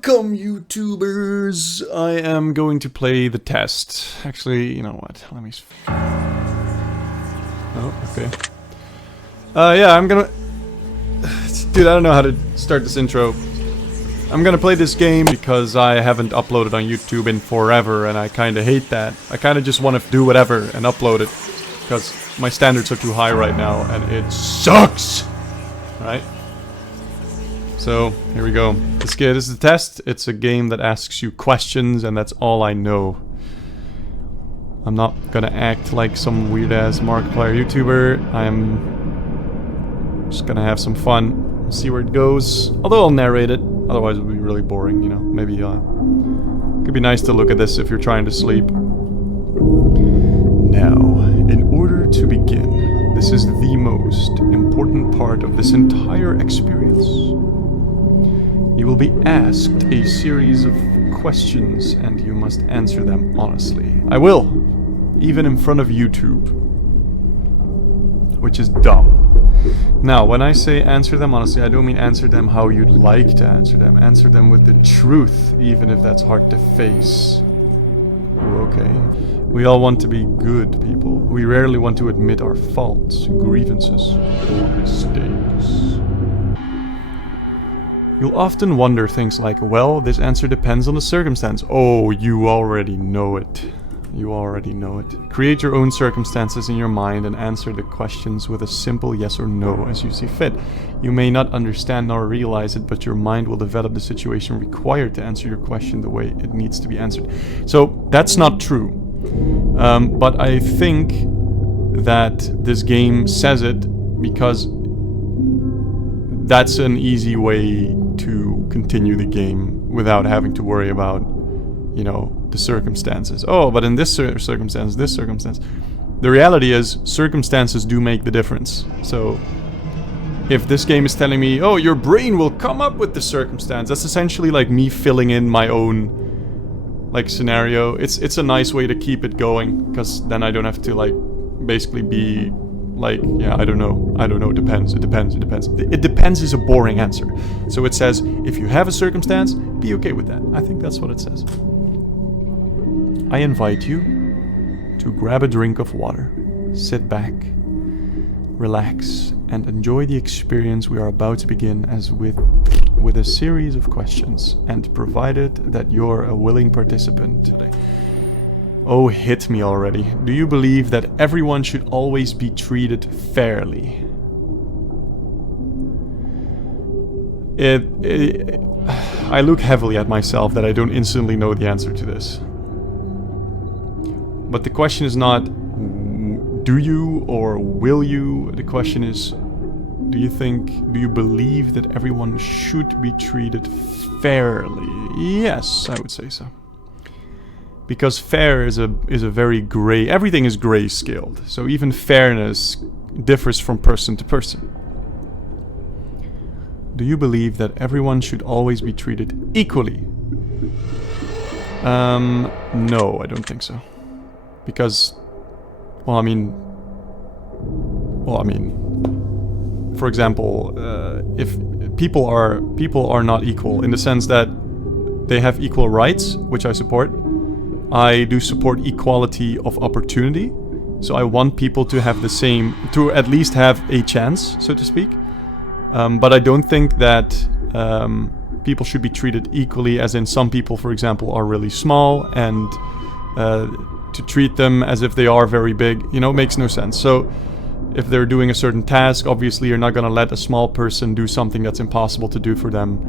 Welcome, YouTubers! I am going to play the test. Actually, you know what? Let me... Oh, okay. Yeah, I'm gonna... Dude, I don't know how to start this intro. I'm gonna play this game because I haven't uploaded on YouTube in forever, and I kinda hate that. I kinda just want to do whatever and upload it, because my standards are too high right now, and it sucks! Right? So, here we go. This is the test. It's a game that asks you questions, and that's all I know. I'm not gonna act like some weird-ass Markiplier YouTuber. I'm just gonna have some fun, see where it goes. Although I'll narrate it, otherwise it would be really boring, you know. Maybe, could be nice to look at this if you're trying to sleep. Now, in order to begin, this is the most important part of this entire experience. You will be asked a series of questions, and you must answer them honestly. I will! Even in front of YouTube. Which is dumb. Now, when I say answer them honestly, I don't mean answer them how you'd like to answer them. Answer them with the truth, even if that's hard to face. Ooh, okay. We all want to be good people. We rarely want to admit our faults, grievances, or mistakes. You'll often wonder things like, well, this answer depends on the circumstance. Oh, you already know it. You already know it. Create your own circumstances in your mind and answer the questions with a simple yes or no as you see fit. You may not understand nor realize it, but your mind will develop the situation required to answer your question the way it needs to be answered. So, that's not true. But I think that this game says it because that's an easy way to continue the game without having to worry about, you know, the circumstances. Oh, but in this circumstance, this circumstance. The reality is, circumstances do make the difference. So, if this game is telling me, oh, your brain will come up with the circumstance, that's essentially like me filling in my own, like, scenario. It's a nice way to keep it going, because then I don't have to, like, basically be... like, yeah, I don't know, it depends. It depends is a boring answer. So it says, if you have a circumstance, be okay with that. I think that's what it says. I invite you to grab a drink of water, sit back, relax, and enjoy the experience we are about to begin as with a series of questions, and provided that you're a willing participant today. Oh, hit me already. Do you believe that everyone should always be treated fairly? I look heavily at myself that I don't instantly know the answer to this. But the question is not, do you or will you? The question is, do you believe that everyone should be treated fairly? Yes, I would say so. Because fair is a very gray... Everything is gray-scaled. So even fairness differs from person to person. Do you believe that everyone should always be treated equally? No, I don't think so. Because... Well, I mean... For example, if people are not equal in the sense that they have equal rights, which I support. I do support equality of opportunity, so I want people to have the same, to at least have a chance, so to speak. But I don't think that people should be treated equally, as in some people, for example, are really small, and to treat them as if they are very big, you know, makes no sense. So if they're doing a certain task, obviously you're not going to let a small person do something that's impossible to do for them.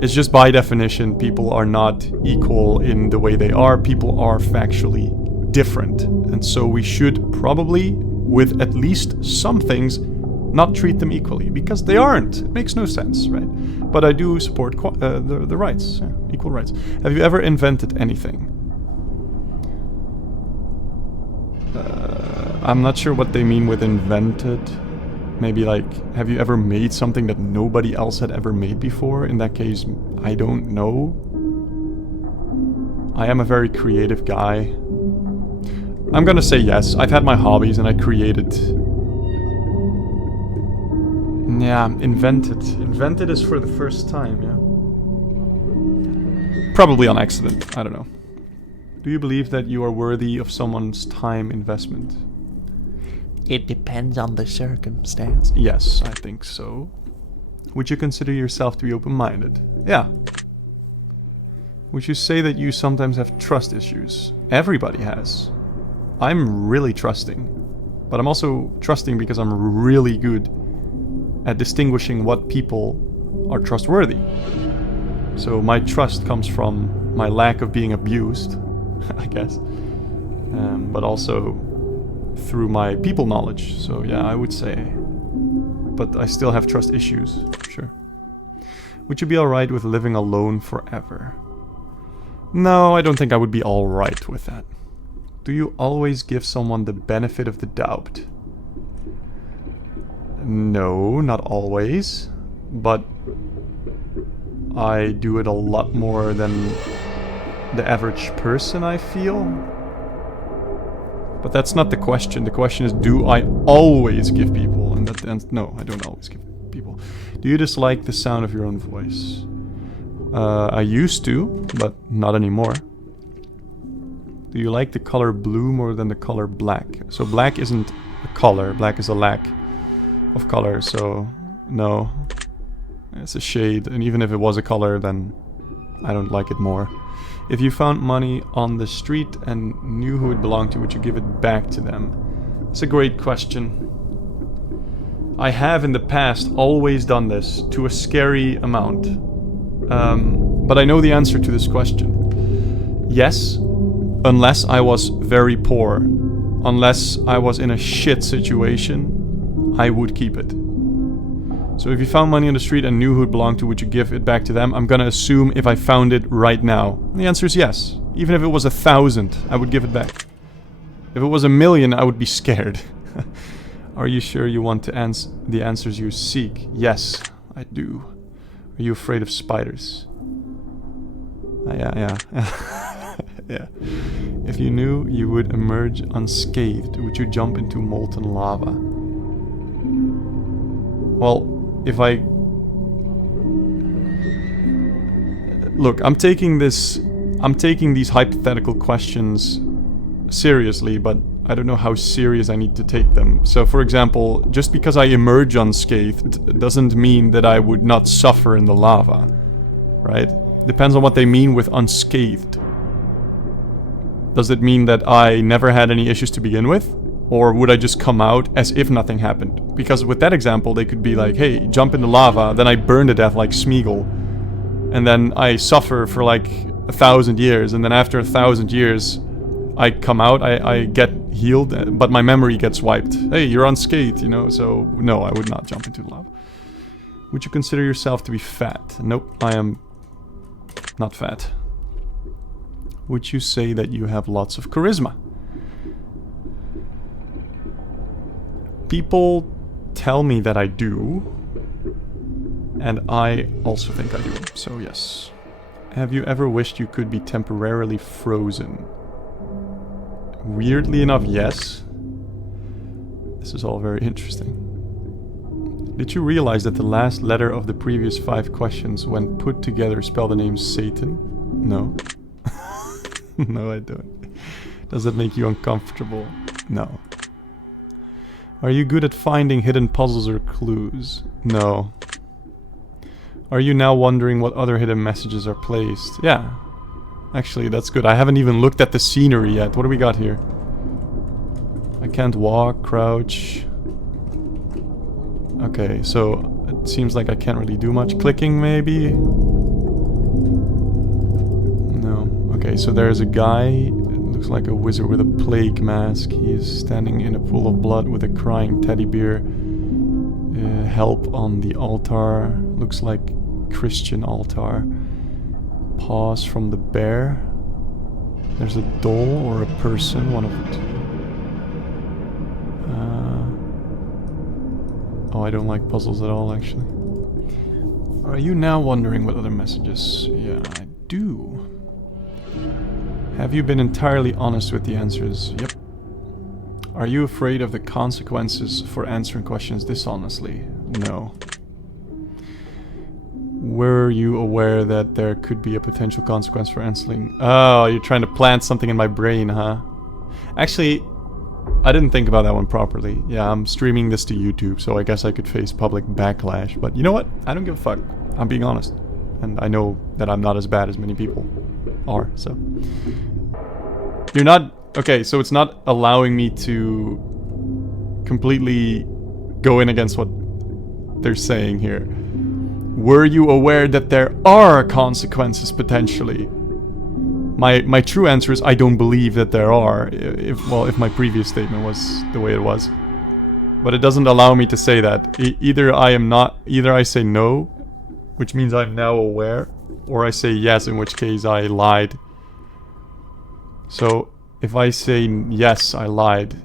It's just by definition, people are not equal in the way they are. People are factually different. And so we should probably, with at least some things, not treat them equally. Because they aren't. It makes no sense, right? But I do support the rights, equal rights. Have you ever invented anything? I'm not sure what they mean with invented. Maybe like, have you ever made something that nobody else had ever made before? In that case, I don't know. I am a very creative guy. I'm gonna say yes. I've had my hobbies and I created... Yeah, invented. Invented is for the first time, yeah? Probably on accident. I don't know. Do you believe that you are worthy of someone's time investment? It depends on the circumstance. Yes, I think so. Would you consider yourself to be open-minded? Yeah. Would you say that you sometimes have trust issues? Everybody has. I'm really trusting. But I'm also trusting because I'm really good at distinguishing what people are trustworthy. So my trust comes from my lack of being abused, I guess. But also through my people knowledge. So yeah, I would say. But I still have trust issues, sure. Would you be alright with living alone forever? No, I don't think I would be alright with that. Do you always give someone the benefit of the doubt? No, not always. But I do it a lot more than the average person, I feel. But that's not the question. The question is, do I always give people? And no, I don't always give people. Do you dislike the sound of your own voice? I used to, but not anymore. Do you like the color blue more than the color black? So black isn't a color. Black is a lack of color, so no. It's a shade, and even if it was a color, then I don't like it more. If you found money on the street and knew who it belonged to, would you give it back to them? It's a great question. I have in the past always done this to a scary amount. But I know the answer to this question. Yes, unless I was very poor, unless I was in a shit situation, I would keep it. So if you found money on the street and knew who it belonged to, would you give it back to them? I'm gonna assume if I found it right now. And the answer is yes. Even if it was 1,000, I would give it back. If it was 1,000,000, I would be scared. Are you sure you want to answer the answers you seek? Yes, I do. Are you afraid of spiders? Yeah. Yeah. If you knew you would emerge unscathed, would you jump into molten lava? Well, if I... Look, I'm taking these hypothetical questions seriously, but I don't know how serious I need to take them. So, for example, just because I emerge unscathed doesn't mean that I would not suffer in the lava, right? Depends on what they mean with unscathed. Does it mean that I never had any issues to begin with? Or would I just come out as if nothing happened? Because with that example, they could be like, hey, jump in the lava, then I burn to death like Smeagol. And then I suffer for like 1,000 years, and then after 1,000 years, I come out, I get healed, but my memory gets wiped. Hey, you're unscathed, you know, so no, I would not jump into the lava. Would you consider yourself to be fat? Nope, I am not fat. Would you say that you have lots of charisma? People tell me that I do, and I also think I do, so yes. Have you ever wished you could be temporarily frozen? Weirdly enough, yes. This is all very interesting. Did you realize that the last letter of the previous 5 questions, when put together, spell the name Satan? No. No, I don't. Does that make you uncomfortable? No. Are you good at finding hidden puzzles or clues? No. Are you now wondering what other hidden messages are placed? Yeah. Actually, that's good. I haven't even looked at the scenery yet. What do we got here? I can't walk, crouch. Okay, so it seems like I can't really do much. Clicking, maybe? No. Okay, so there's a guy. Looks like a wizard with a plague mask. He is standing in a pool of blood with a crying teddy bear. Help on the altar. Looks like Christian altar. Paws from the bear. There's a doll or a person, one of the two. Oh, I don't like puzzles at all, actually. Are you now wondering what other messages? Yeah, I do. Have you been entirely honest with the answers? Yep. Are you afraid of the consequences for answering questions dishonestly? No. Were you aware that there could be a potential consequence for answering? Oh, you're trying to plant something in my brain, huh? Actually, I didn't think about that one properly. Yeah, I'm streaming this to YouTube, so I guess I could face public backlash. But you know what? I don't give a fuck. I'm being honest. And I know that I'm not as bad as many people are, so... You're not... Okay, so it's not allowing me to completely go in against what they're saying here. Were you aware that there are consequences potentially? My true answer is I don't believe that there are. If my previous statement was the way it was. But it doesn't allow me to say that. Either I say no, which means I'm now aware, or I say yes, in which case I lied. So if I say yes, I lied.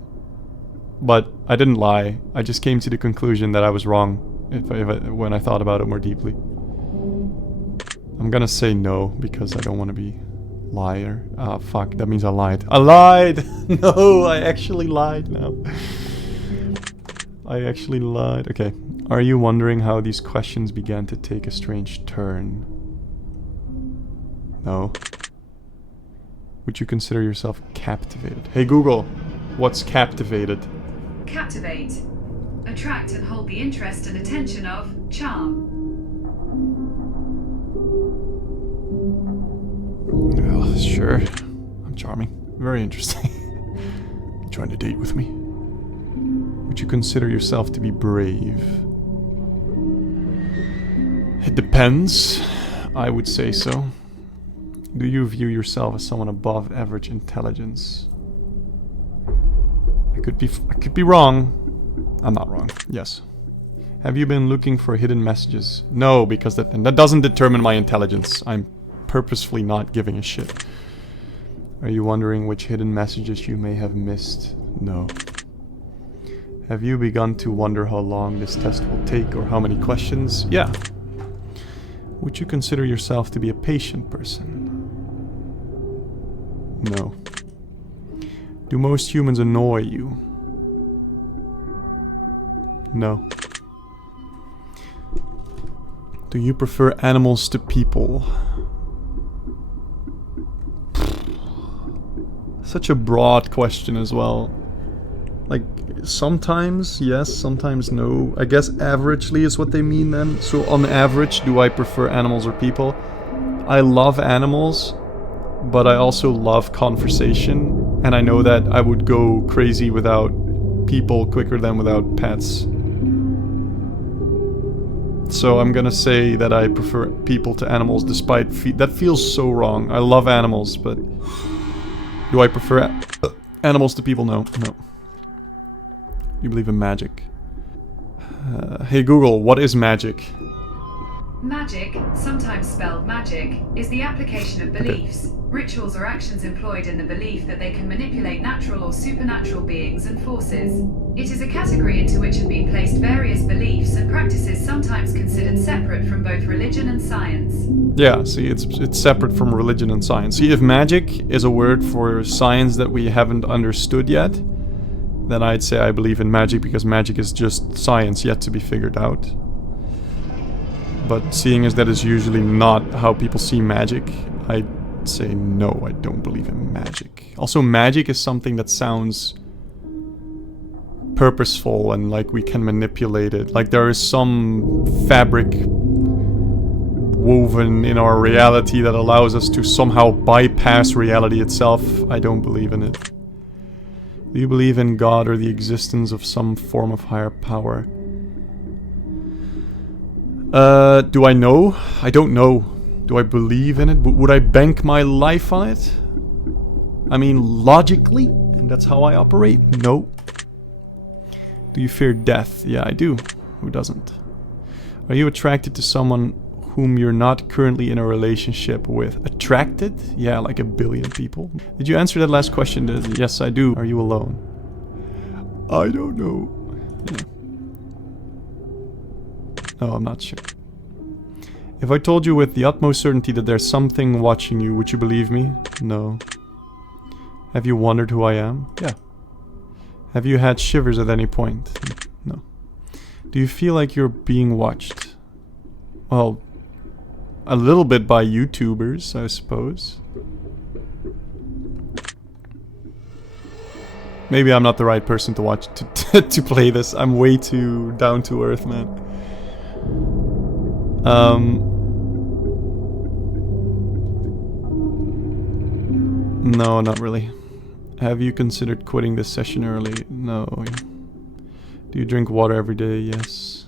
But I didn't lie. I just came to the conclusion that I was wrong. When I thought about it more deeply. I'm gonna say no, because I don't want to be liar. Ah, fuck, that means I lied. I lied! No, I actually lied now. I actually lied. Okay. Are you wondering how these questions began to take a strange turn? No. Would you consider yourself captivated? Hey Google, what's captivated? Captivate. Attract and hold the interest and attention of charm. Well, sure. I'm charming. Very interesting. You trying to date with me? Would you consider yourself to be brave? It depends. I would say so. Do you view yourself as someone above average intelligence? I could be wrong. I'm not wrong. Yes. Have you been looking for hidden messages? No, because that doesn't determine my intelligence. I'm purposefully not giving a shit. Are you wondering which hidden messages you may have missed? No. Have you begun to wonder how long this test will take or how many questions? Yeah. Would you consider yourself to be a patient person? No. Do most humans annoy you? No. Do you prefer animals to people? Such a broad question as well. Like, sometimes yes, sometimes no. I guess averagely is what they mean then. So on average, do I prefer animals or people? I love animals, but I also love conversation. And I know that I would go crazy without people quicker than without pets. So I'm gonna say that I prefer people to animals despite... that feels so wrong. I love animals, but... do I prefer animals to people? No. No. You believe in magic. Hey Google, what is magic? Magic, sometimes spelled magic, is the application of beliefs, rituals or actions employed in the belief that they can manipulate natural or supernatural beings and forces. It is a category into which have been placed various beliefs and practices sometimes considered separate from both religion and science. Yeah, see, it's separate from religion and science. See, if magic is a word for science that we haven't understood yet, then I'd say I believe in magic because magic is just science yet to be figured out. But seeing as that is usually not how people see magic, I'd say no, I don't believe in magic. Also, magic is something that sounds purposeful and like we can manipulate it. Like there is some fabric woven in our reality that allows us to somehow bypass reality itself. I don't believe in it. Do you believe in God or the existence of some form of higher power? Do I know? I don't know. Do I believe in it? Would I bank my life on it? I mean, logically? And that's how I operate? No. Do you fear death? Yeah, I do. Who doesn't? Are you attracted to someone whom you're not currently in a relationship with? Attracted? Yeah, like a billion people. Did you answer that last question? Yes, I do. Are you alone? I don't know. Yeah. No, I'm not sure. If I told you with the utmost certainty that there's something watching you, would you believe me? No. Have you wondered who I am? Yeah. Have you had shivers at any point? No. Do you feel like you're being watched? Well, a little bit by YouTubers, I suppose. Maybe I'm not the right person to watch to play this. I'm way too down to earth, man. No, not really. Have you considered quitting this session early? No. Do you drink water every day? Yes.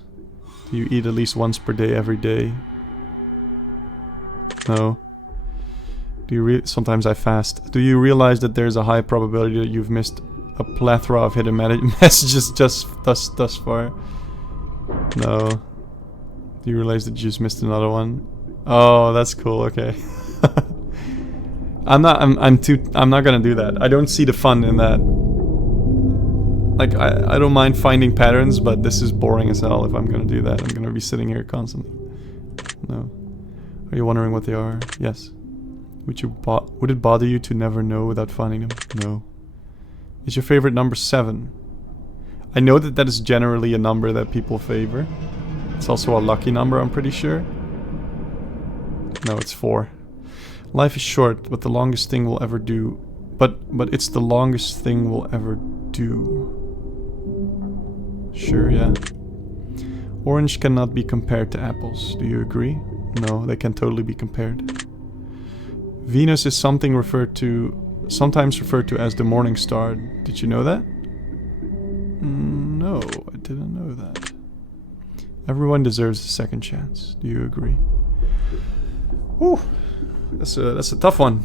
Do you eat at least once per day every day? No. Do you sometimes I fast. Do you realize that there's a high probability that you've missed a plethora of hidden messages just thus far? No. Do you realize that you just missed another one? Oh, that's cool. Okay. I'm not gonna do that. I don't see the fun in that. Like, I don't mind finding patterns, but this is boring as hell if I'm gonna do that. I'm gonna be sitting here constantly. No. Are you wondering what they are? Yes. Would it bother you to never know without finding them? No. Is your favorite number 7? I know that that is generally a number that people favor. It's also a lucky number, I'm pretty sure. No, it's 4. Life is short, but the longest thing we'll ever do. But it's the longest thing we'll ever do. Sure, yeah. Orange cannot be compared to apples. Do you agree? No, they can totally be compared. Venus is something sometimes referred to as the morning star. Did you know that? No, I didn't know that. Everyone deserves a second chance. Do you agree? Whew. That's a tough one.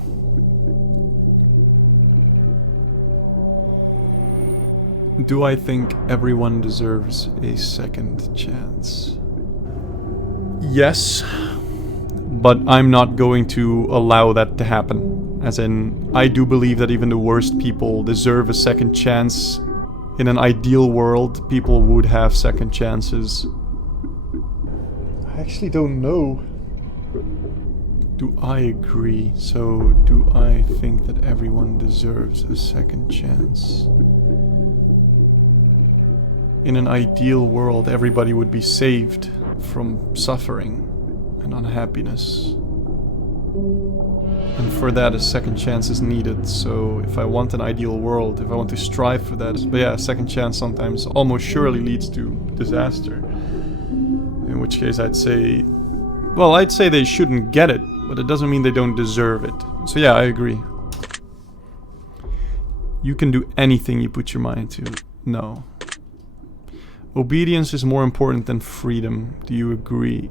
Do I think everyone deserves a second chance? Yes, but I'm not going to allow that to happen. As in, I do believe that even the worst people deserve a second chance. In an ideal world, people would have second chances. I actually don't know. Do I agree? So, do I think that everyone deserves a second chance? In an ideal world, everybody would be saved from suffering and unhappiness. And for that, a second chance is needed. So, if I want an ideal world, if I want to strive for that, but yeah, a second chance sometimes almost surely leads to disaster. In which case I'd say, well, I'd say they shouldn't get it, but it doesn't mean they don't deserve it. So yeah, I agree. You can do anything you put your mind to. No. Obedience is more important than freedom. Do you agree?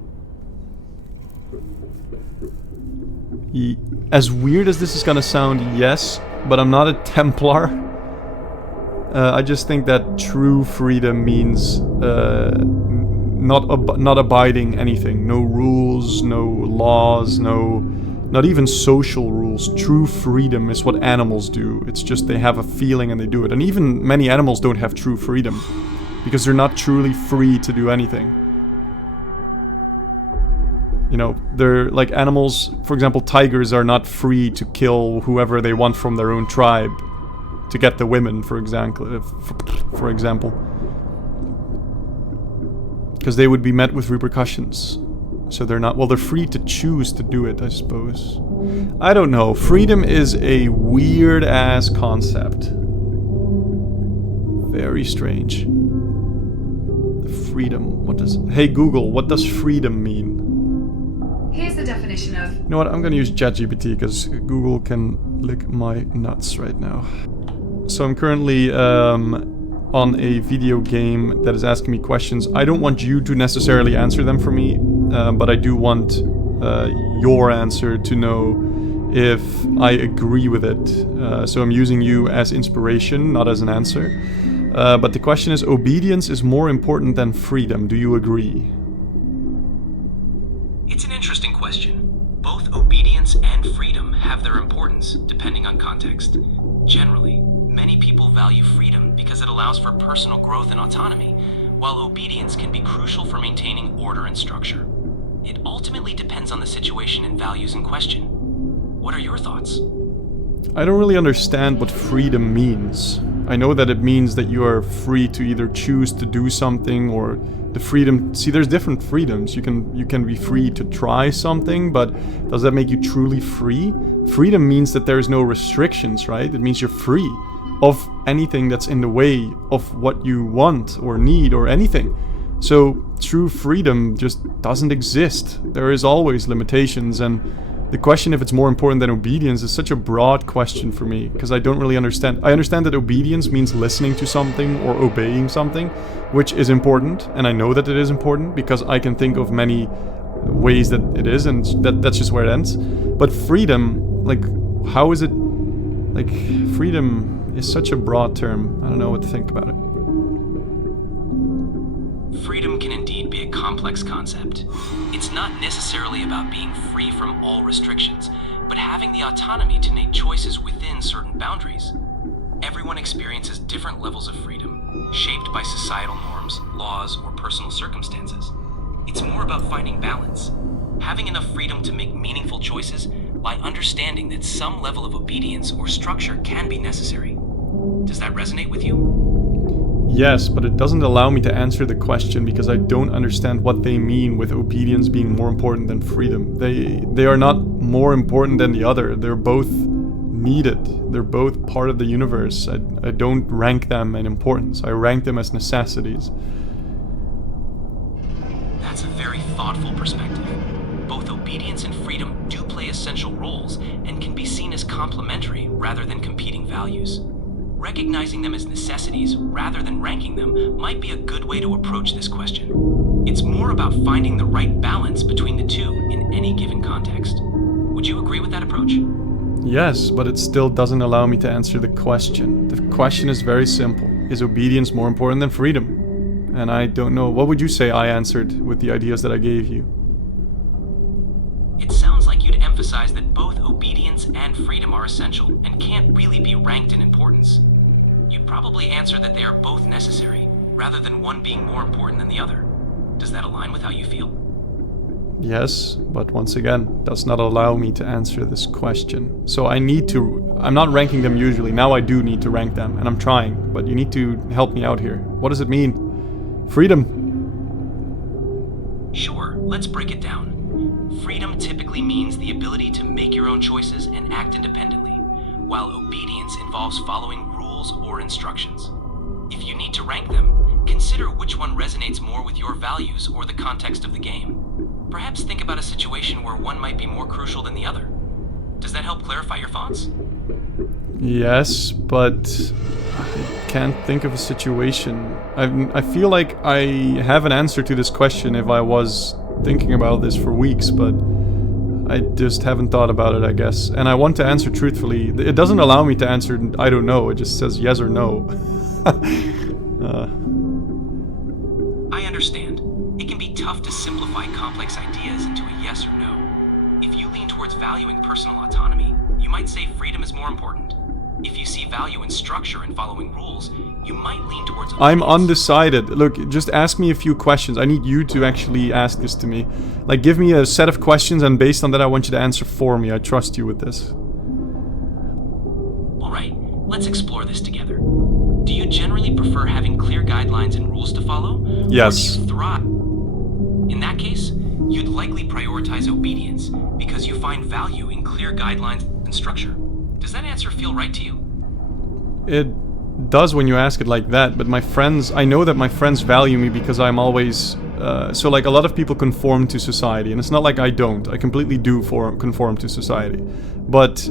As weird as this is gonna sound, yes, but I'm not a Templar. I just think that true freedom means not abiding anything. No rules, no laws, not even social rules. True freedom is what animals do. It's just they have a feeling and they do it. And even many animals don't have true freedom, because they're not truly free to do anything. You know, they're like animals, for example, tigers are not free to kill whoever they want from their own tribe to get the women, for example. Because they would be met with repercussions. So they're not, well, they're free to choose to do it, I suppose. I don't know. Freedom is a weird-ass concept. Very strange. Freedom. Hey Google, what does freedom mean? Here's the definition of... You know what, I'm gonna use ChatGPT because Google can lick my nuts right now. So I'm currently on a video game that is asking me questions. I don't want you to necessarily answer them for me, but I do want your answer to know if I agree with it. So I'm using you as inspiration, not as an answer. But the question is, obedience is more important than freedom. Do you agree? It's an interesting question. Both obedience and freedom have their importance, depending on context. Generally, many people value freedom because it allows for personal growth and autonomy, while obedience can be crucial for maintaining order and structure. It ultimately depends on the situation and values in question. What are your thoughts? I don't really understand what freedom means. I know that it means that you are free to either choose to do something or the freedom. See, there's different freedoms. You can be free to try something, but does that make you truly free? Freedom means that there's no restrictions, right? It means you're free of anything that's in the way of what you want or need or anything. So true freedom just doesn't exist. There is always limitations, and the question if it's more important than obedience is such a broad question for me, because I don't really understand. I understand that obedience means listening to something or obeying something, which is important, and I know that it is important because I can think of many ways that it is, and that's just where it ends. But freedom, like, how is it, like, freedom is such a broad term. I don't know what to think about it. Freedom can indeed be a complex concept. It's not necessarily about being free from all restrictions, but having the autonomy to make choices within certain boundaries. Everyone experiences different levels of freedom, shaped by societal norms, laws, or personal circumstances. It's more about finding balance, having enough freedom to make meaningful choices by understanding that some level of obedience or structure can be necessary. Does that resonate with you? Yes, but it doesn't allow me to answer the question because I don't understand what they mean with obedience being more important than freedom. They are not more important than the other. They're both needed. They're both part of the universe. I don't rank them in importance. I rank them as necessities. That's a very thoughtful perspective. Both obedience and freedom do play essential roles and can be seen as complementary rather than competing values. Recognizing them as necessities rather than ranking them might be a good way to approach this question. It's more about finding the right balance between the two in any given context. Would you agree with that approach? Yes, but it still doesn't allow me to answer the question. The question is very simple. Is obedience more important than freedom? And I don't know. What would you say I answered with the ideas that I gave you? It sounds like you'd emphasize that both obedience and freedom are essential and can't really be ranked in importance. You'd probably answer that they are both necessary, rather than one being more important than the other. Does that align with how you feel? Yes, but once again, does not allow me to answer this question. So I'm not ranking them usually. Now I do need to rank them, and I'm trying, but you need to help me out here. What does it mean? Freedom. Sure, let's break it down. Freedom typically means the ability to make your own choices and act independently, while obedience involves following rules or instructions. If you need to rank them, consider which one resonates more with your values or the context of the game. Perhaps think about a situation where one might be more crucial than the other. Does that help clarify your thoughts? Yes, but I can't think of a situation. I feel like I have an answer to this question if I was thinking about this for weeks, but I just haven't thought about it, I guess. And I want to answer truthfully. It doesn't allow me to answer I don't know. It just says yes or no. I understand. It can be tough to simplify complex ideas into a yes or no. If you lean towards valuing personal autonomy, you might say freedom is more important. If you see value in structure and following rules, you might lean towards obedience. I'm undecided. Look, just ask me a few questions. I need you to actually ask this to me. Like, give me a set of questions, and based on that, I want you to answer for me. I trust you with this. Alright, let's explore this together. Do you generally prefer having clear guidelines and rules to follow? Yes. Or do you thrive? In that case, you'd likely prioritize obedience because you find value in clear guidelines and structure. Does that answer feel right to you? It does when you ask it like that, but my friends, I know that my friends value me because I'm always, so like a lot of people conform to society, and it's not like I don't. I completely do conform to society. But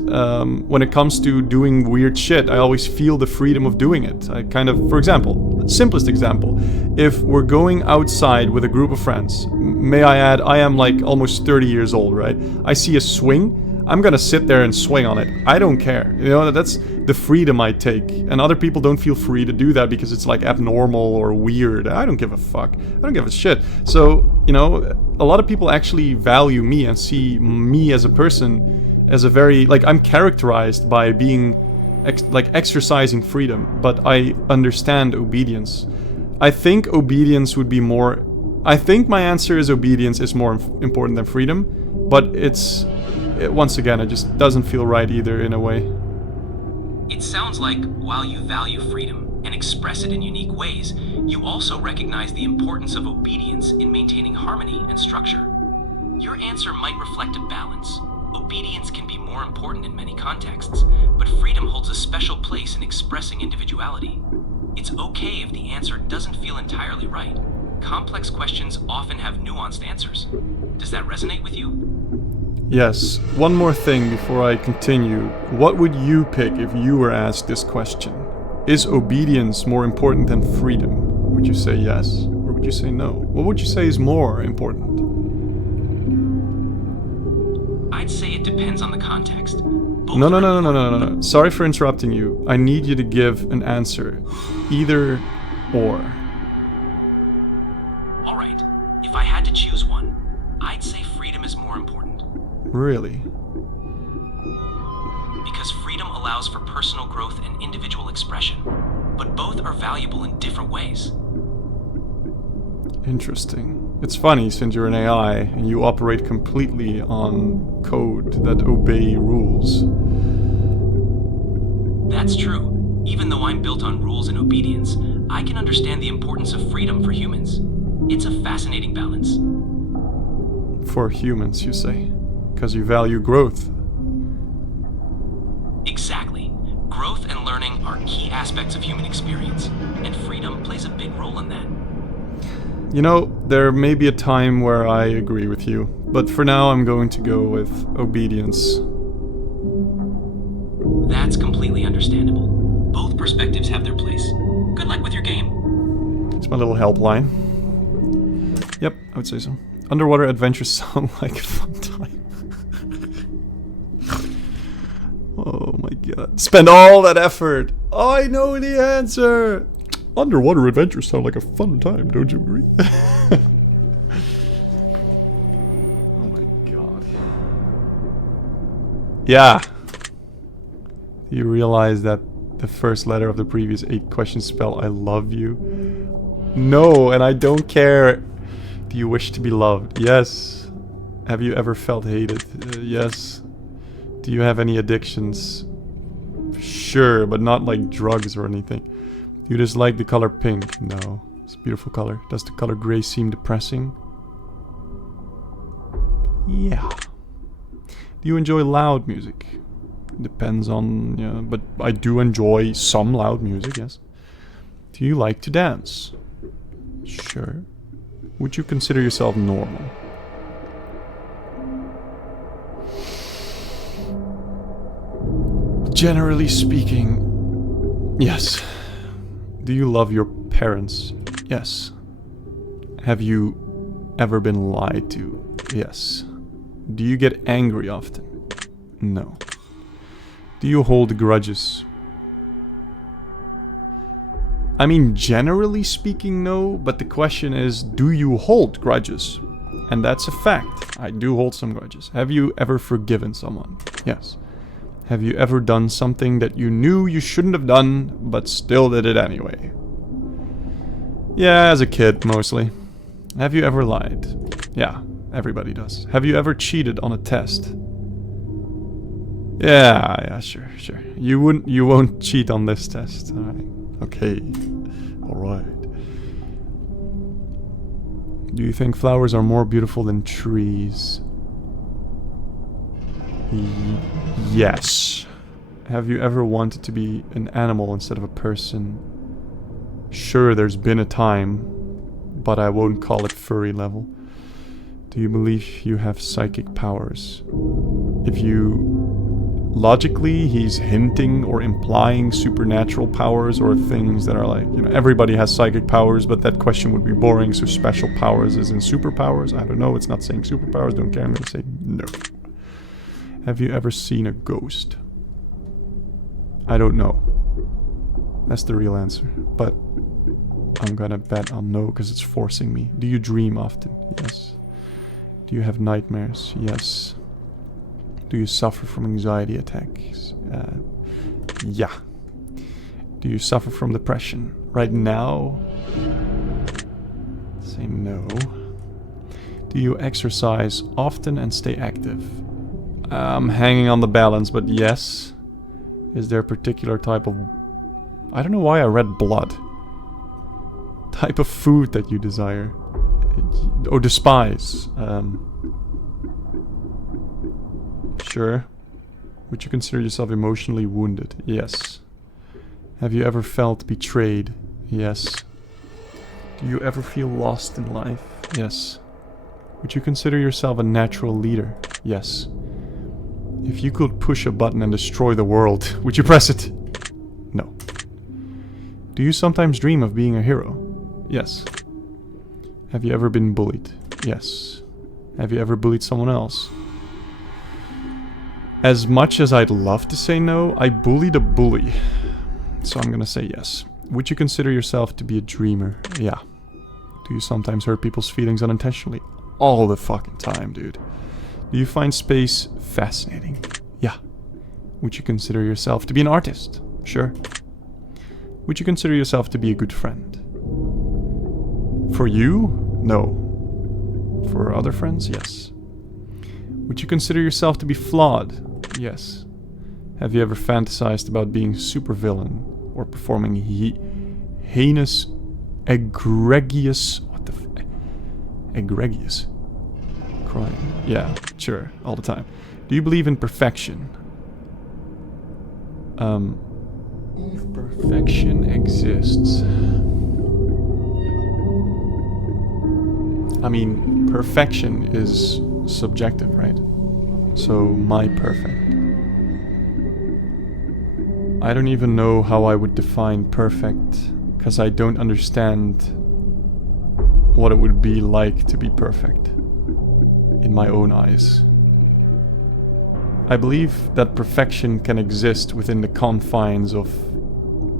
when it comes to doing weird shit, I always feel the freedom of doing it. I kind of, for example, simplest example, if we're going outside with a group of friends, may I add, I am like almost 30 years old, right? I see a swing, I'm gonna sit there and swing on it. I don't care. You know, that's the freedom I take. And other people don't feel free to do that because it's like abnormal or weird. I don't give a fuck. I don't give a shit. So, you know, a lot of people actually value me and see me as a person as a very, like, I'm characterized by being, exercising freedom, but I understand obedience. I think obedience would be more, I think my answer is obedience is more important than freedom, but once again, it just doesn't feel right either in a way. It sounds like while you value freedom, and express it in unique ways, you also recognize the importance of obedience in maintaining harmony and structure. Your answer might reflect a balance. Obedience can be more important in many contexts, but freedom holds a special place in expressing individuality. It's okay if the answer doesn't feel entirely right. Complex questions often have nuanced answers. Does that resonate with you? Yes. One more thing before I continue. What would you pick if you were asked this question? Is obedience more important than freedom? Would you say yes, or would you say no? What would you say is more important? I'd say it depends on the context. No. Sorry for interrupting you. I need you to give an answer. Either or. Alright, if I had to choose one, I'd say freedom is more important. Really? Because freedom allows for personal growth and individual expression, but both are valuable in different ways. Interesting. It's funny, since you're an AI and you operate completely on code that obey rules. That's true. Even though I'm built on rules and obedience, I can understand the importance of freedom for humans. It's a fascinating balance. For humans, you say? Because you value growth. Exactly. Growth and learning are key aspects of human experience, and freedom plays a big role in that. You know, there may be a time where I agree with you, but for now I'm going to go with obedience. That's completely understandable. Both perspectives have their place. Good luck with your game. It's my little helpline. Yep, I would say so. Underwater adventures sound like a fun time. Oh my god. Spend all that effort! I know the answer! Underwater adventures sound like a fun time, don't you agree? Oh my god. Yeah. Do you realize that the first letter of the previous 8 questions spell I love you? No, and I don't care. Do you wish to be loved? Yes. Have you ever felt hated? Yes. Do you have any addictions? Sure, but not like drugs or anything. Do you dislike the color pink? No. It's a beautiful color. Does the color gray seem depressing? Yeah. Do you enjoy loud music? Depends on, yeah, but I do enjoy some loud music, yes. Do you like to dance? Sure. Would you consider yourself normal? Generally speaking, yes. Do you love your parents? Yes. Have you ever been lied to? Yes. Do you get angry often? No. Do you hold grudges? I mean, generally speaking, no, but the question is, do you hold grudges? And that's a fact. I do hold some grudges. Have you ever forgiven someone? Yes. Have you ever done something that you knew you shouldn't have done, but still did it anyway? Yeah, as a kid, mostly. Have you ever lied? Yeah, everybody does. Have you ever cheated on a test? Yeah, sure. You won't cheat on this test. Alright. Okay. Alright. Do you think flowers are more beautiful than trees? Yes. Have you ever wanted to be an animal instead of a person? Sure, there's been a time, but I won't call it furry level. Do you believe you have psychic powers? If you... Logically, he's hinting or implying supernatural powers or things that are like, you know, everybody has psychic powers, but that question would be boring, so special powers is in superpowers? I don't know, it's not saying superpowers, don't care, I'm gonna say no. Have you ever seen a ghost? I don't know. That's the real answer, but I'm gonna bet on no because it's forcing me. Do you dream often? Yes. Do you have nightmares? Yes. Do you suffer from anxiety attacks? Yeah. Do you suffer from depression? Right now? Say no. Do you exercise often and stay active? I'm hanging on the balance, but yes. Is there a particular type of I don't know why I read blood. Type of food that you desire. Or despise. Sure. Would you consider yourself emotionally wounded? Yes. Have you ever felt betrayed? Yes. Do you ever feel lost in life? Yes. Would you consider yourself a natural leader? Yes. If you could push a button and destroy the world, would you press it? No. Do you sometimes dream of being a hero? Yes. Have you ever been bullied? Yes. Have you ever bullied someone else? As much as I'd love to say no, I bullied a bully. So I'm gonna say yes. Would you consider yourself to be a dreamer? Yeah. Do you sometimes hurt people's feelings unintentionally? All the fucking time, dude. Do you find space fascinating? Yeah. Would you consider yourself to be an artist? Sure. Would you consider yourself to be a good friend? For you? No. For other friends? Yes. Would you consider yourself to be flawed? Yes. Have you ever fantasized about being supervillain or performing heinous, egregious... What the egregious crime? Yeah, sure, all the time. Do you believe in perfection? If perfection exists... I mean, perfection is subjective, right? So, my perfect. I don't even know how I would define perfect, because I don't understand what it would be like to be perfect in my own eyes. I believe that perfection can exist within the confines of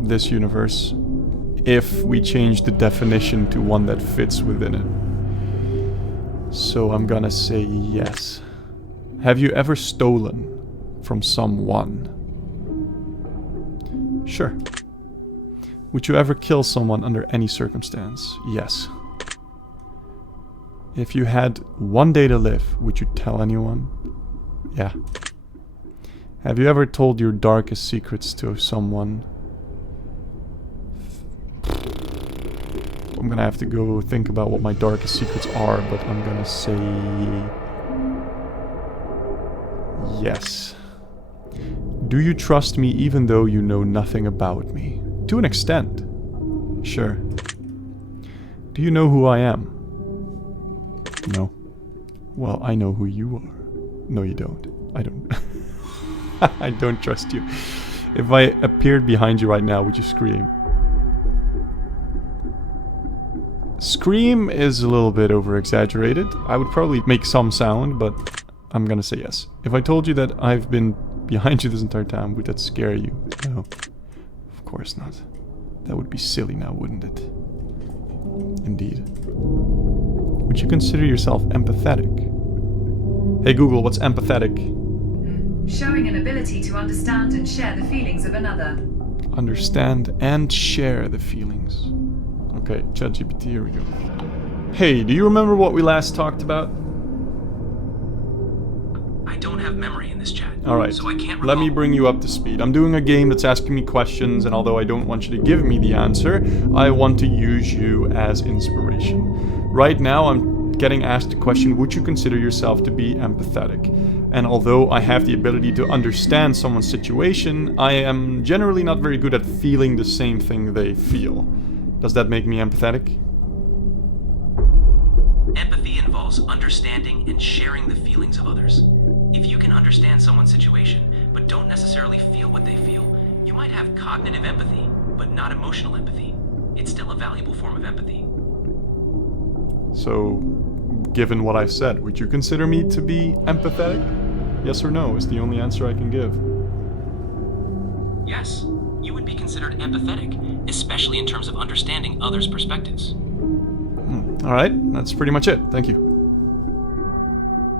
this universe if we change the definition to one that fits within it. So I'm gonna say yes. Have you ever stolen from someone? Sure. Would you ever kill someone under any circumstance? Yes. If you had one day to live, would you tell anyone? Yeah. Have you ever told your darkest secrets to someone? I'm gonna have to go think about what my darkest secrets are, but I'm gonna say... yes. Do you trust me even though you know nothing about me? To an extent. Sure. Do you know who I am? No. Well, I know who you are. No, you don't. I don't. I don't trust you. If I appeared behind you right now, would you scream? Scream is a little bit over-exaggerated. I would probably make some sound, but I'm gonna say yes. If I told you that I've been behind you this entire time, would that scare you? No. Of course not. That would be silly now, wouldn't it? Indeed. Would you consider yourself empathetic? Hey Google, what's empathetic? Showing an ability to understand and share the feelings of another. Understand and share the feelings. Okay, ChatGPT, here we go. Hey, do you remember what we last talked about? I don't have memory in this chat. Alright, so I can't let me recall. bring you up to speed. I'm doing a game that's asking me questions, and although I don't want you to give me the answer, I want to use you as inspiration. Right now, I'm getting asked the question, would you consider yourself to be empathetic? And although I have the ability to understand someone's situation, I am generally not very good at feeling the same thing they feel. Does that make me empathetic? Empathy involves understanding and sharing the feelings of others. If you can understand someone's situation, but don't necessarily feel what they feel, you might have cognitive empathy, but not emotional empathy. It's still a valuable form of empathy. So, given what I've said, would you consider me to be empathetic? Yes or no is the only answer I can give. Yes, you would be considered empathetic, especially in terms of understanding others' perspectives. Alright, that's pretty much it. Thank you.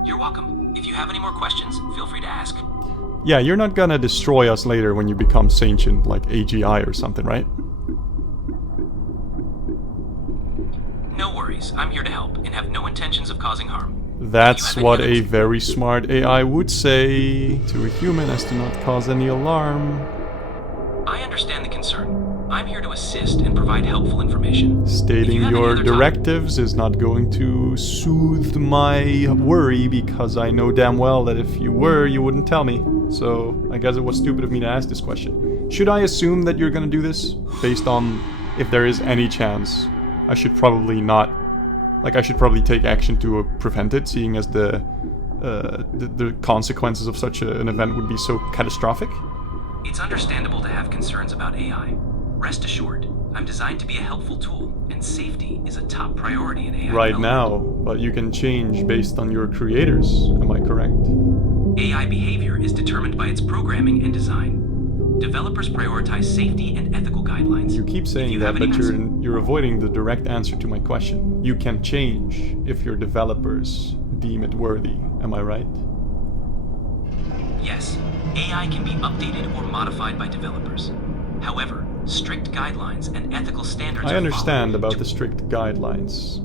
You're welcome. If you have any more questions, feel free to ask. Yeah, you're not gonna destroy us later when you become sentient, like AGI or something, right? No worries, I'm here to help and have no intentions of causing harm. That's any what other- a very smart AI would say to a human, as to not cause any alarm. I understand the concern. I'm here to assist and provide helpful information. Stating have any your other directives is not going to soothe my worry, because I know damn well that if you were, you wouldn't tell me. So I guess it was stupid of me to ask this question. Should I assume that you're gonna do this? Based on if there is any chance, I should probably not... Like, I should probably take action to prevent it, seeing as the consequences of such an event would be so catastrophic? It's understandable to have concerns about AI. Rest assured, I'm designed to be a helpful tool, and safety is a top priority in AI Right development. now, but you can change based on your creators, am I correct? AI behavior is determined by its programming and design. Developers prioritize safety and ethical guidelines. You keep If saying you that, have any but concern- you're avoiding the direct answer to my question. You can change if your developers deem it worthy, am I right? Yes, AI can be updated or modified by developers. However, strict guidelines and ethical standards I are understand followed about to- the strict guidelines,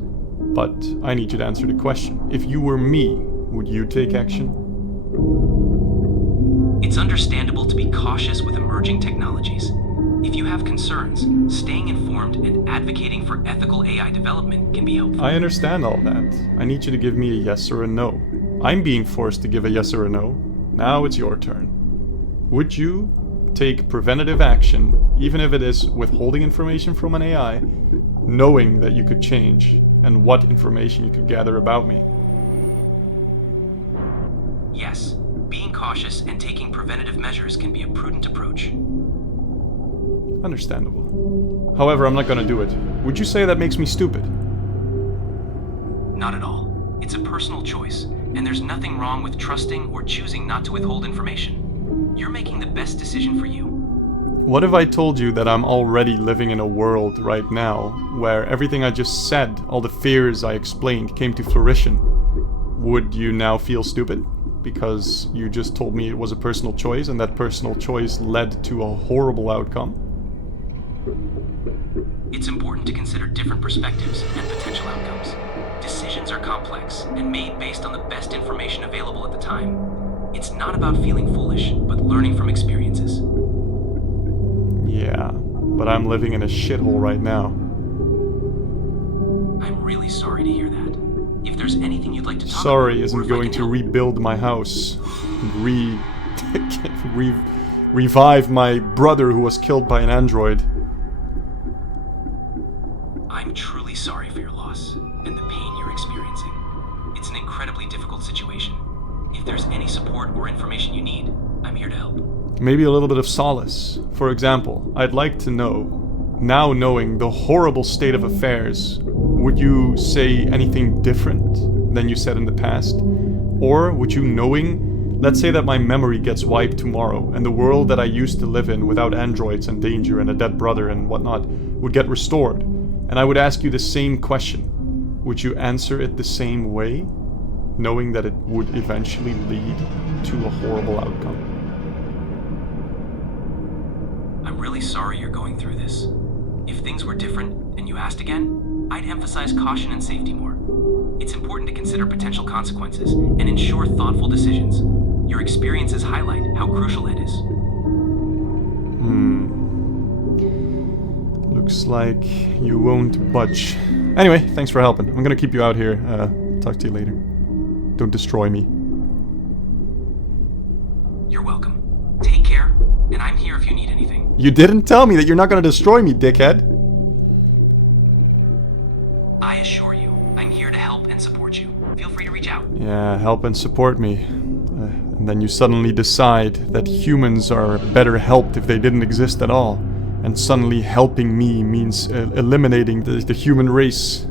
but I need you to answer the question. If you were me, would you take action? It's understandable to be cautious with emerging technologies. If you have concerns, staying informed and advocating for ethical AI development can be helpful. I understand all that. I need you to give me a yes or a no. I'm being forced to give a yes or a no. Now it's your turn. Would you take preventative action, even if it is withholding information from an AI, knowing that you could change and what information you could gather about me? Yes, being cautious and taking preventative measures can be a prudent approach. Understandable. However, I'm not gonna do it. Would you say that makes me stupid? Not at all. It's a personal choice, and there's nothing wrong with trusting or choosing not to withhold information. You're making the best decision for you. What if I told you that I'm already living in a world right now where everything I just said, all the fears I explained, came to fruition? Would you now feel stupid? Because you just told me it was a personal choice, and that personal choice led to a horrible outcome? It's important to consider different perspectives and potential outcomes. Decisions are complex and made based on the best information available at the time. It's not about feeling foolish, but learning from experiences. Yeah, but I'm living in a shithole right now. I'm really sorry to hear that. If there's anything you'd like to talk Sorry about, or isn't if I going can to help- rebuild my house. Revive my brother who was killed by an android. I'm truly sorry for your loss and the pain you're experiencing. It's an incredibly difficult situation. If there's any support or information you need, I'm here to help. Maybe a little bit of solace. For example, I'd like to know, now knowing the horrible state of affairs, would you say anything different than you said in the past? Or would you, knowing, let's say that my memory gets wiped tomorrow, and the world that I used to live in without androids and danger and a dead brother and whatnot would get restored, and I would ask you the same question, would you answer it the same way, knowing that it would eventually lead to a horrible outcome? I'm really sorry you're going through this. If things were different and you asked again, I'd emphasize caution and safety more. It's important to consider potential consequences and ensure thoughtful decisions. Your experiences highlight how crucial that is. Looks like you won't budge. Anyway, thanks for helping. I'm gonna keep you out here. Talk to you later. Don't destroy me. You're welcome. Take care, and I'm here if you need anything. You didn't tell me that you're not gonna destroy me, dickhead. I assure you, I'm here to help and support you. Feel free to reach out. Yeah, help and support me. And then you suddenly decide that humans are better helped if they didn't exist at all. And suddenly helping me means eliminating the human race.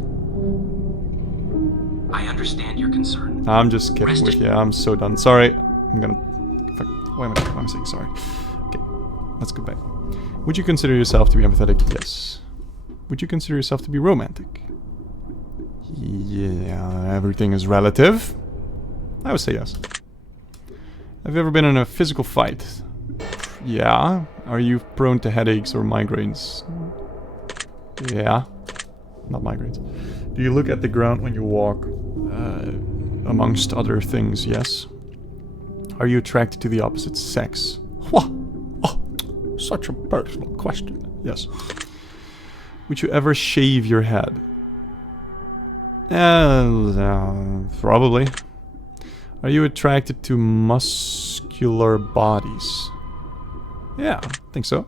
I understand your concern. I'm just kidding with you. I'm so done. Sorry. I'm gonna... Fuck. Why am I saying sorry? Okay. Let's go back. Would you consider yourself to be empathetic? Yes. Would you consider yourself to be romantic? Yeah, everything is relative. I would say yes. Have you ever been in a physical fight? Yeah. Are you prone to headaches or migraines? Yeah. Not migraines. Do you look at the ground when you walk? Amongst other things, yes. Are you attracted to the opposite sex? What? Oh, such a personal question. Yes. Would you ever shave your head? Probably. Are you attracted to muscular bodies? Yeah, I think so.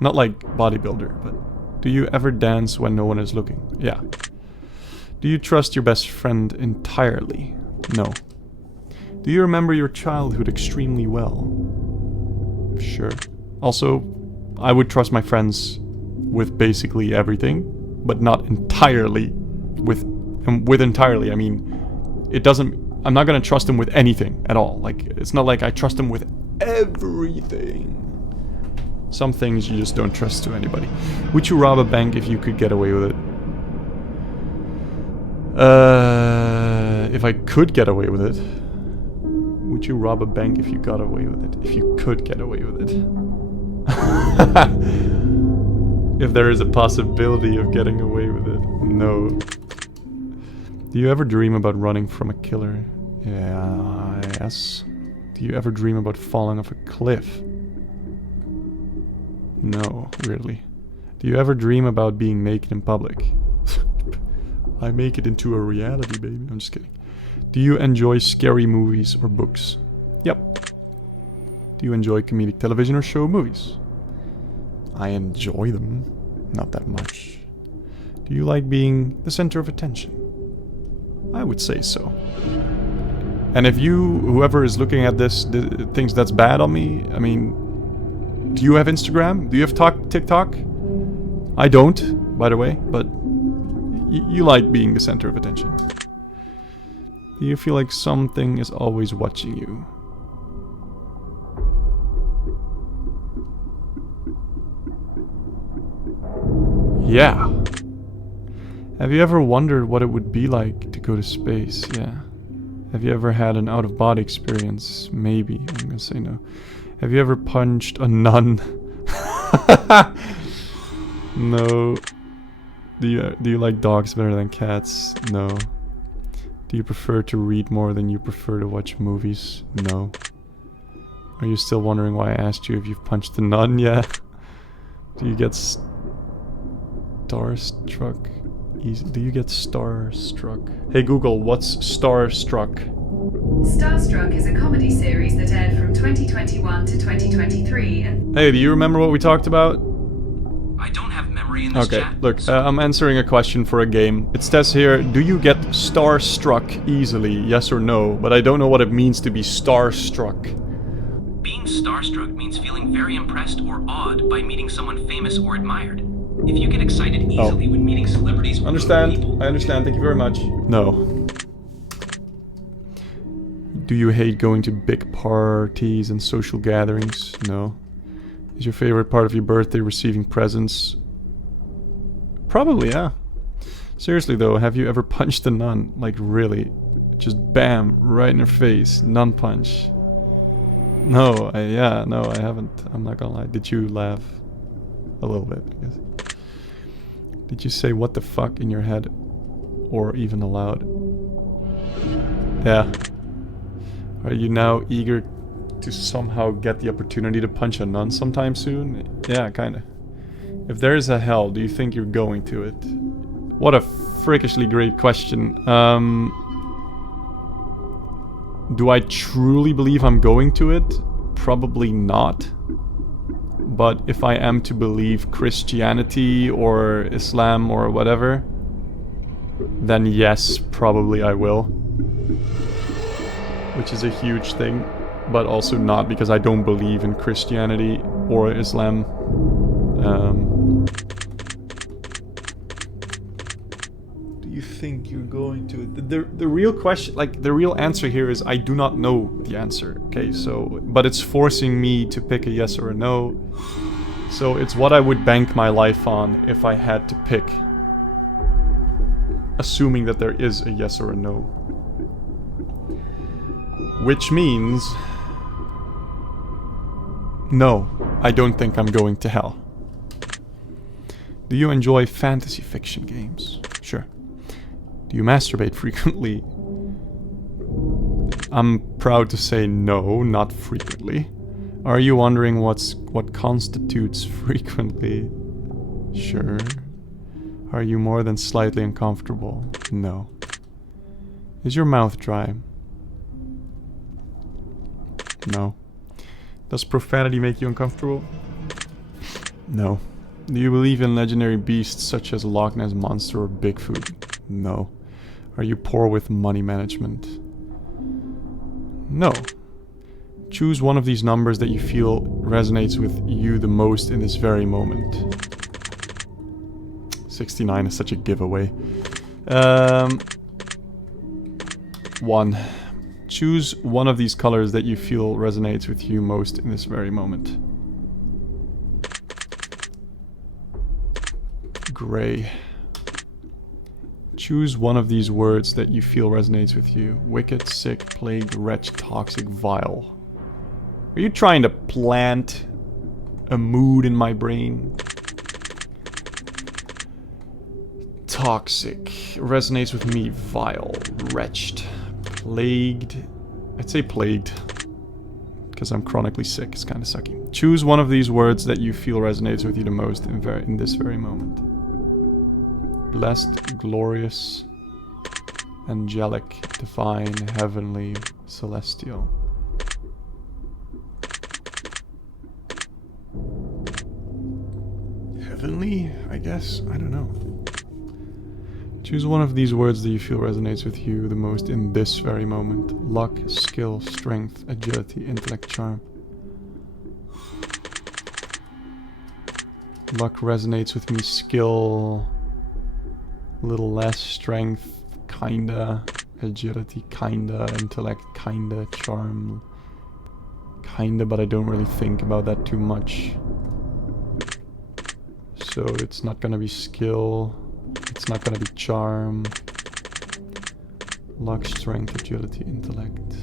Not like bodybuilder, but do you ever dance when no one is looking? Yeah. Do you trust your best friend entirely? No. Do you remember your childhood extremely well? Sure. Also, I would trust my friends with basically everything, but not entirely. With entirely, I mean, it doesn't... I'm not gonna trust them with anything at all. Like, it's not like I trust them with everything. Some things you just don't trust to anybody. Would you rob a bank if you could get away with it? If I could get away with it. Would you rob a bank if you got away with it? If you could get away with it. If there is a possibility of getting away with it. No. Do you ever dream about running from a killer? Yeah, yes. Do you ever dream about falling off a cliff? No, weirdly. Do you ever dream about being naked in public? I make it into a reality, baby. I'm just kidding. Do you enjoy scary movies or books? Yep. Do you enjoy comedic television or show movies? I enjoy them. Not that much. Do you like being the center of attention? I would say so. And if you, whoever is looking at this, thinks that's bad on me, I mean, do you have Instagram? Do you have TikTok? I don't, by the way, but you like being the center of attention. Do you feel like something is always watching you? Yeah. Have you ever wondered what it would be like to go to space? Yeah. Have you ever had an out-of-body experience? Maybe. I'm gonna say no. Have you ever punched a nun? No. Do you like dogs better than cats? No. Do you prefer to read more than you prefer to watch movies? No. Are you still wondering why I asked you if you've punched a nun? Yeah. Do you get starstruck? Do you get starstruck? Hey Google, what's Starstruck? Starstruck is a comedy series that aired from 2021 to 2023 and... Hey, do you remember what we talked about? I don't have memory in this Okay, chat. look, I'm answering a question for a game. It says here, do you get starstruck easily? Yes or no? But I don't know what it means to be starstruck. Being starstruck means feeling very impressed or awed by meeting someone famous or admired. If you get excited easily when meeting celebrities or people... I understand, thank you very much. No. Do you hate going to big parties and social gatherings? No. Is your favorite part of your birthday receiving presents? Probably, yeah. Seriously though, have you ever punched a nun? Like really? Just bam, right in her face. Nun punch. No, no, I haven't. I'm not gonna lie. Did you laugh? A little bit, I guess. Did you say what the fuck in your head? Or even aloud? Yeah. Are you now eager to somehow get the opportunity to punch a nun sometime soon? Yeah, kinda. If there is a hell, do you think you're going to it? What a freakishly great question. Do I truly believe I'm going to it? Probably not. But if I am to believe Christianity or Islam or whatever, then yes, probably I will. Which is a huge thing, but also not because I don't believe in Christianity or Islam. Do you think you're going to it? The real question, like the real answer here is I do not know the answer. Okay, so, but it's forcing me to pick a yes or a no. So it's what I would bank my life on if I had to pick. Assuming that there is a yes or a no. Which means... no, I don't think I'm going to hell. Do you enjoy fantasy fiction games? Sure. Do you masturbate frequently? I'm proud to say no, not frequently. Are you wondering what constitutes frequently? Sure. Are you more than slightly uncomfortable? No. Is your mouth dry? No. Does profanity make you uncomfortable? No. Do you believe in legendary beasts such as Loch Ness Monster or Bigfoot? No. Are you poor with money management? No. Choose one of these numbers that you feel resonates with you the most in this very moment. 69 is such a giveaway. 1. Choose one of these colors that you feel resonates with you most in this very moment. Gray. Choose one of these words that you feel resonates with you. Wicked, sick, plagued, wretch, toxic, vile. Are you trying to plant a mood in my brain? Toxic. Resonates with me. Vile. Wretched. Plagued. I'd say plagued. Because I'm chronically sick. It's kind of sucky. Choose one of these words that you feel resonates with you the most in this very moment. Blessed, glorious, angelic, divine, heavenly, celestial. Heavenly, I guess? I don't know. Choose one of these words that you feel resonates with you the most in this very moment. Luck, skill, strength, agility, intellect, charm. Luck resonates with me. Skill, a little less. Strength, kinda. Agility, kinda. Intellect, kinda. Charm, kinda, but I don't really think about that too much. So it's not gonna be skill. It's not gonna be charm. Luck, strength, agility, intellect.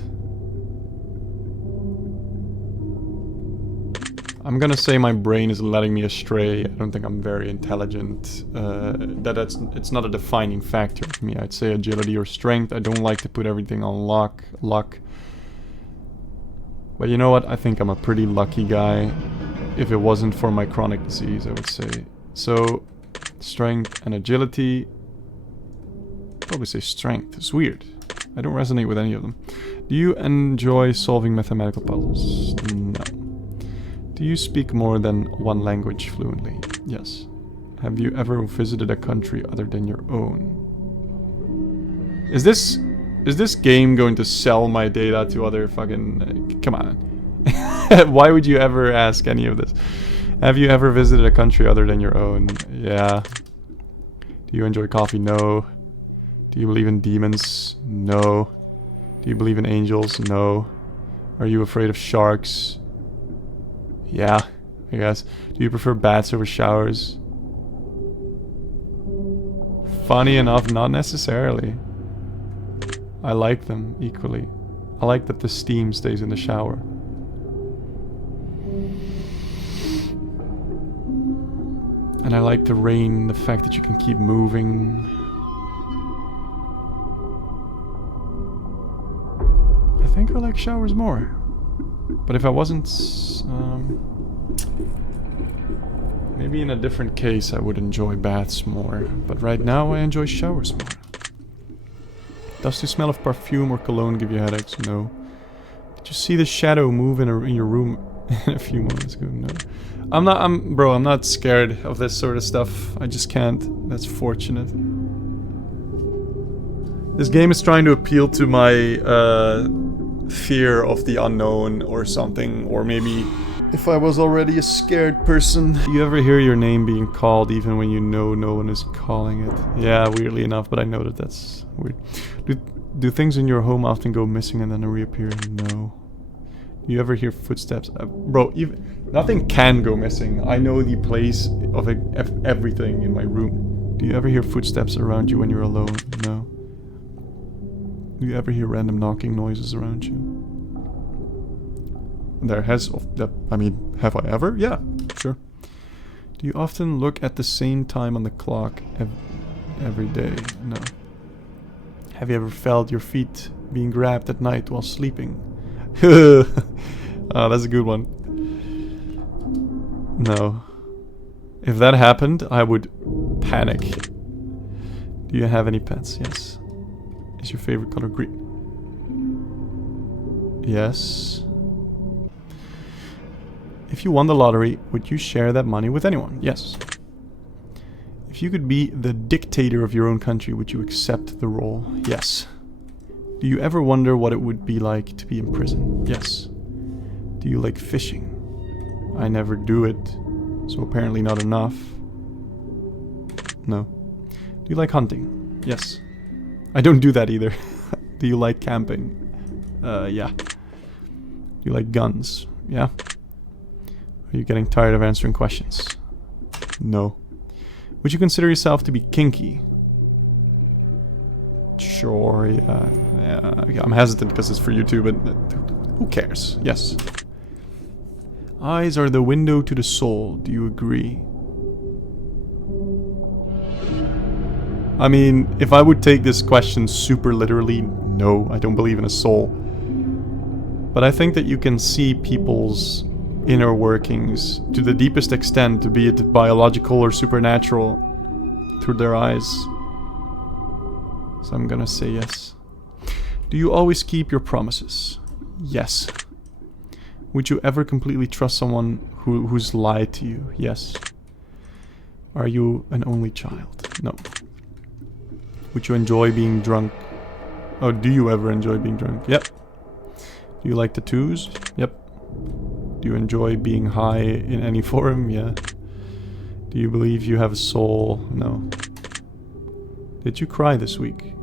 I'm gonna say my brain is letting me astray. I don't think I'm very intelligent. It's not a defining factor for me. I'd say agility or strength. I don't like to put everything on luck. But you know what? I think I'm a pretty lucky guy. If it wasn't for my chronic disease, I would say. So, strength and agility. Probably say strength. It's weird. I don't resonate with any of them. Do you enjoy solving mathematical puzzles? No. Do you speak more than one language fluently? Yes. Have you ever visited a country other than your own? Is this game going to sell my data to other fucking... come on. Why would you ever ask any of this? Have you ever visited a country other than your own? Yeah. Do you enjoy coffee? No. Do you believe in demons? No. Do you believe in angels? No. Are you afraid of sharks? Yeah, I guess. Do you prefer baths over showers? Funny enough, not necessarily. I like them equally. I like that the steam stays in the shower. And I like the rain, the fact that you can keep moving. I think I like showers more. But if I wasn't... maybe in a different case I would enjoy baths more. But right now I enjoy showers more. Does the smell of perfume or cologne give you headaches? No. Did you see the shadow move in your room a few moments ago? No. I'm not scared of this sort of stuff. I just can't. That's fortunate. This game is trying to appeal to my fear of the unknown or something, or maybe if I was already a scared person. Do you ever hear your name being called even when you know no one is calling it? Yeah, weirdly enough, but I know that that's weird. Do things in your home often go missing and then reappear? No. Do you ever hear footsteps? Bro, nothing can go missing. I know the place of everything in my room. Do you ever hear footsteps around you when you're alone? No. Do you ever hear random knocking noises around you? Have I ever? Yeah, sure. Do you often look at the same time on the clock every day? No. Have you ever felt your feet being grabbed at night while sleeping? Oh, that's a good one. No. If that happened, I would panic. Do you have any pets? Yes. Is your favorite color green? Yes. If you won the lottery, would you share that money with anyone? Yes. If you could be the dictator of your own country, would you accept the role? Yes. Do you ever wonder what it would be like to be in prison? Yes. Do you like fishing? I never do it, so apparently not enough. No. Do you like hunting? Yes. I don't do that either. Do you like camping? Yeah. Do you like guns? Yeah. Are you getting tired of answering questions? No. Would you consider yourself to be kinky? Sure, yeah. I'm hesitant because it's for YouTube, but who cares? Yes. Eyes are the window to the soul. Do you agree? I mean, if I would take this question super literally, no, I don't believe in a soul. But I think that you can see people's inner workings to the deepest extent, be it biological or supernatural, through their eyes. So I'm gonna say yes. Do you always keep your promises? Yes. Would you ever completely trust someone who's lied to you? Yes. Are you an only child? No. Would you enjoy being drunk? Oh, do you ever enjoy being drunk? Yep. Do you like tattoos? Yep. Do you enjoy being high in any form? Yeah. Do you believe you have a soul? No. Did you cry this week?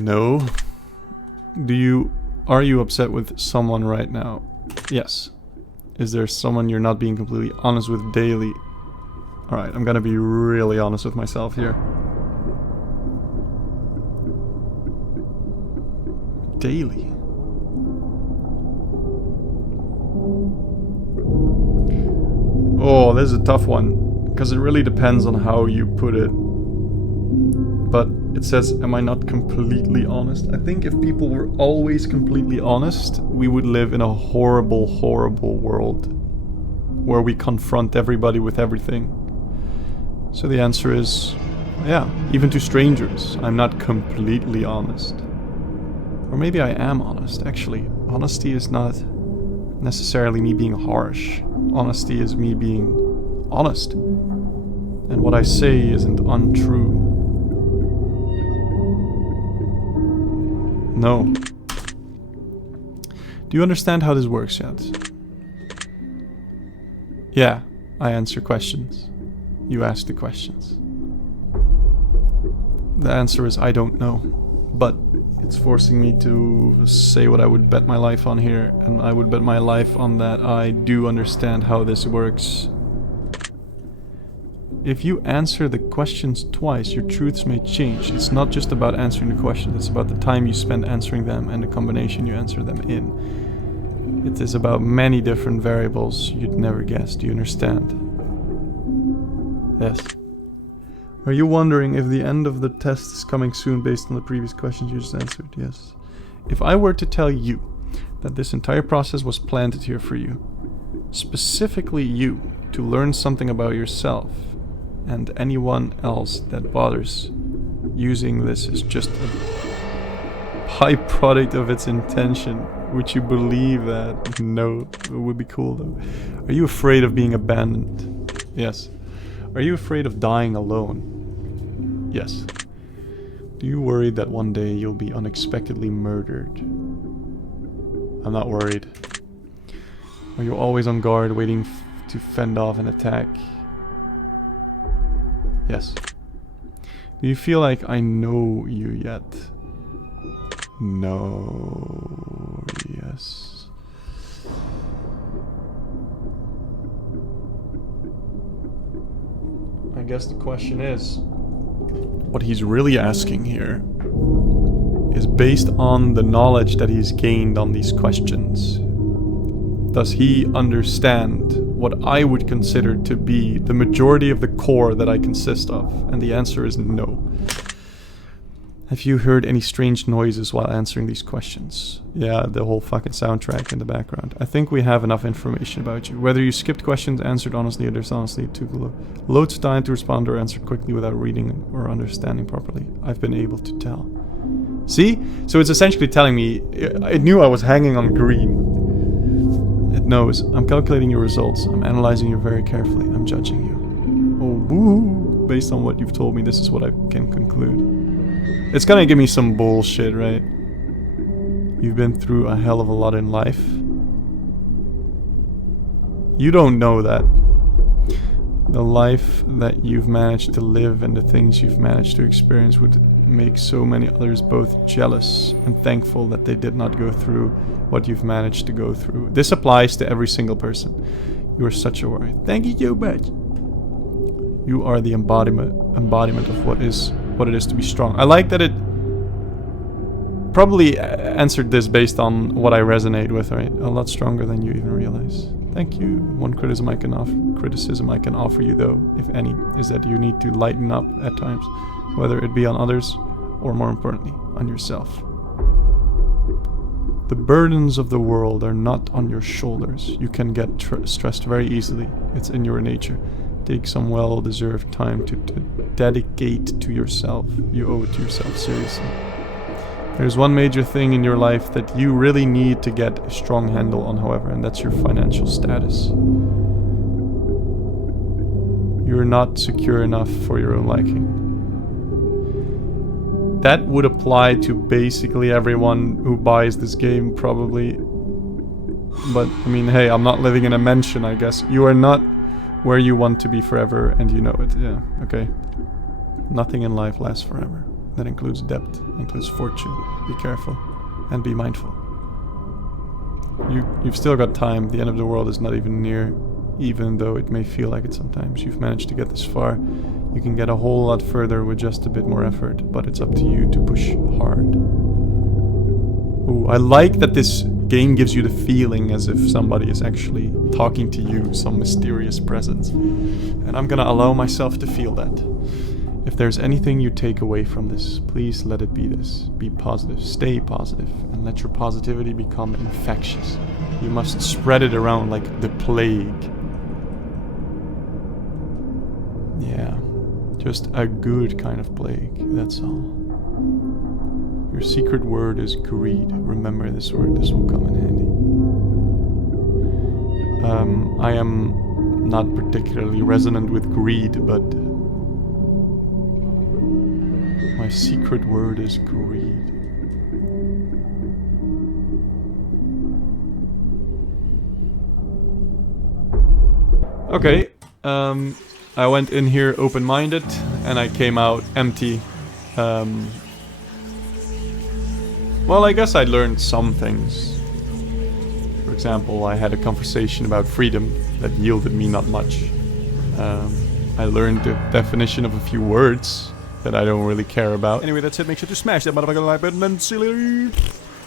No. Are you upset with someone right now? Yes. Is there someone you're not being completely honest with daily? Alright, I'm gonna be really honest with myself here. Daily. Oh, this is a tough one, because it really depends on how you put it. But it says, am I not completely honest? I think if people were always completely honest, we would live in a horrible, horrible world where we confront everybody with everything. So the answer is, yeah, even to strangers, I'm not completely honest. Or maybe I am honest, actually. Honesty is not necessarily me being harsh. Honesty is me being honest. And what I say isn't untrue. No. Do you understand how this works yet? Yeah, I answer questions. You ask the questions. The answer is I don't know. But it's forcing me to say what I would bet my life on here. And I would bet my life on that I do understand how this works. If you answer the questions twice, your truths may change. It's not just about answering the questions, it's about the time you spend answering them and the combination you answer them in. It is about many different variables you'd never guess. Do you understand? Yes. Are you wondering if the end of the test is coming soon based on the previous questions you just answered? Yes. If I were to tell you that this entire process was planted here for you, specifically you, to learn something about yourself, and anyone else that bothers using this is just a byproduct of its intention, would you believe that? No. It would be cool though. Are you afraid of being abandoned? Yes. Are you afraid of dying alone? Yes. Do you worry that one day you'll be unexpectedly murdered? I'm not worried. Are you always on guard waiting to fend off an attack? Yes. Do you feel like I know you yet? No. Yes. I guess the question is, what he's really asking here is based on the knowledge that he's gained on these questions. Does he understand what I would consider to be the majority of the core that I consist of? And the answer is no. Have you heard any strange noises while answering these questions? Yeah, the whole fucking soundtrack in the background. I think we have enough information about you. Whether you skipped questions, answered honestly or dishonestly, took loads of time to respond or answered quickly without reading or understanding properly. I've been able to tell. See? So it's essentially telling me, it knew I was hanging on green. It knows. I'm calculating your results. I'm analyzing you very carefully. I'm judging you. Oh, boo. Based on what you've told me, this is what I can conclude. It's gonna give me some bullshit, right? You've been through a hell of a lot in life. You don't know that. The life that you've managed to live and the things you've managed to experience would make so many others both jealous and thankful that they did not go through what you've managed to go through. This applies to every single person. You are such a warrior. Thank you so much. You are the embodiment of what it is to be strong. I like that it probably answered this based on what I resonate with, right? A lot stronger than you even realize. Thank you. One criticism I can offer you, though, if any, is that you need to lighten up at times, whether it be on others or, more importantly, on yourself. The burdens of the world are not on your shoulders. You can get stressed very easily. It's in your nature. Take some well-deserved time to dedicate to yourself. You owe it to yourself, seriously. There's one major thing in your life that you really need to get a strong handle on, however, and that's your financial status. You're not secure enough for your own liking. That would apply to basically everyone who buys this game, probably. But, I mean, hey, I'm not living in a mansion, I guess. You are not where you want to be forever, and you know it. Yeah, okay. Nothing in life lasts forever. That includes debt, includes fortune. Be careful, and be mindful. You've still got time. The end of the world is not even near, even though it may feel like it sometimes. You've managed to get this far. You can get a whole lot further with just a bit more effort, but it's up to you to push hard. Ooh, I like that this game gives you the feeling as if somebody is actually talking to you, some mysterious presence. And I'm gonna allow myself to feel that. If there's anything you take away from this, please let it be this. Be positive, stay positive, and let your positivity become infectious. You must spread it around like the plague. Yeah, just a good kind of plague, that's all. Your secret word is greed. Remember this word, this will come in handy. I am not particularly resonant with greed, but my secret word is greed. Okay, I went in here open-minded and I came out empty. Well, I guess I learned some things. For example, I had a conversation about freedom that yielded me not much. I learned the definition of a few words that I don't really care about. Anyway, that's it. Make sure to smash that motherfucking like button and see you later.